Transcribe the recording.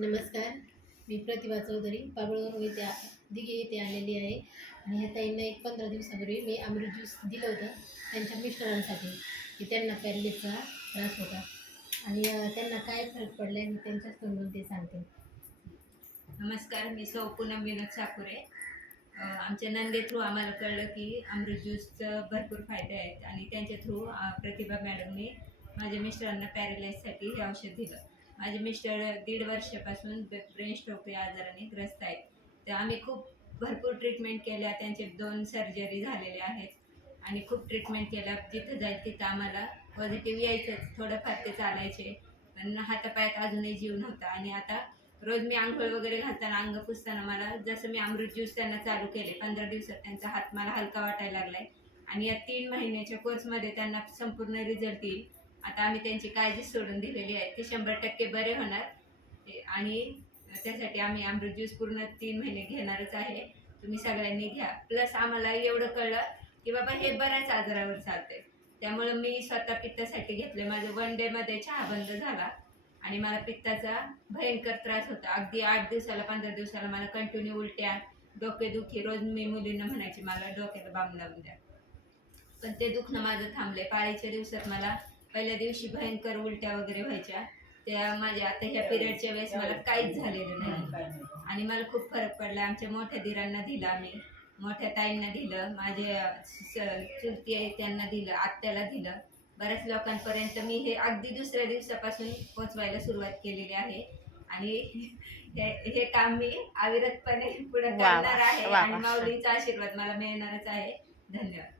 नमस्कार, मी प्रतिभा चौधरी पाबळवरून दिघे येथे आलेली आहे. आणि ह्या ताईंना एक 15 दिवसापूर्वी मी अमृत ज्यूस दिलं होतं त्यांच्या मिस्टरांसाठी, की त्यांना पॅरालिसचा त्रास होता. आणि त्यांना काय फरक पडला मी त्यांच्याच तोंडून ते सांगते. नमस्कार, मी सौ पूनम विनोद साकुरे. आमच्या नंदे थ्रू आम्हाला कळलं की अमृत ज्यूसचं भरपूर फायदे आहेत आणि त्यांच्या थ्रू प्रतिभा मॅडमने माझ्या मिस्टरांना पॅरालाइजसाठी हे औषध दिलं. माझे मिस्टर 1.5 वर्षापासून ब्रेन स्ट्रोक या आजाराने ग्रस्त आहेत. तर आम्ही खूप भरपूर ट्रीटमेंट केल्या, त्यांचे 2 सर्जरी झालेल्या आहेत आणि खूप ट्रीटमेंट केल्या. जिथं जाईल तिथं आम्हाला पॉझिटिव्ह यायचंच, थोडंफार ते चालायचे, पण हातापायात अजूनही जीव नव्हता. आणि आता रोज मी आंघोळ वगैरे घालताना, अंग पुसताना मला जसं मी अमृत ज्यूस त्यांना चालू केले, 15 दिवसात त्यांचा हात मला हलका वाटायला लागलाय आणि या 3 महिन्याच्या कोर्समध्ये त्यांना संपूर्ण रिझल्ट येईल. आता आम्ही त्यांची काळजी सोडून दिलेली आहे, ते 100% बरे होणार. आणि त्यासाठी आम्ही अमृत ज्यूस पूर्ण 3 महिने घेणारच आहे. तुम्ही सगळ्यांनी घ्या. प्लस आम्हाला एवढं कळलं की बाबा हे बऱ्याच आजारावर चालते, त्यामुळं मी स्वतः पित्तासाठी घेतले. माझं 1 डेमध्ये चहा बंद झाला आणि मला पित्ताचा भयंकर त्रास होता. अगदी 8 दिवसाला 15 दिवसाला मला कंटिन्यू उलट्या, डोकेदुखी. रोज मी मुलींना म्हणायची मला डोक्याला बाम लावून द्या, पण ते दुखणं माझं थांबले. पाळीच्या दिवसात मला पहिल्या दिवशी भयंकर उलट्या वगैरे व्हायच्या, त्या माझ्या आता ह्या पिरियडच्या वेळेस मला काहीच झालेलं नाही आणि मला खूप फरक पडला. आमच्या मोठ्या दिरांना दिलं, आम्ही मोठ्या ताईंना दिलं, माझे चुलती आहे त्यांना दिलं, आत्याला दिलं. बऱ्याच लोकांपर्यंत मी हे अगदी दुसऱ्या दिवसापासून पोचवायला सुरुवात केलेली आहे आणि हे काम मी अविरतपणे पुढे करणार आहे आणि माऊलीचा आशीर्वाद मला मिळणारच आहे. धन्यवाद.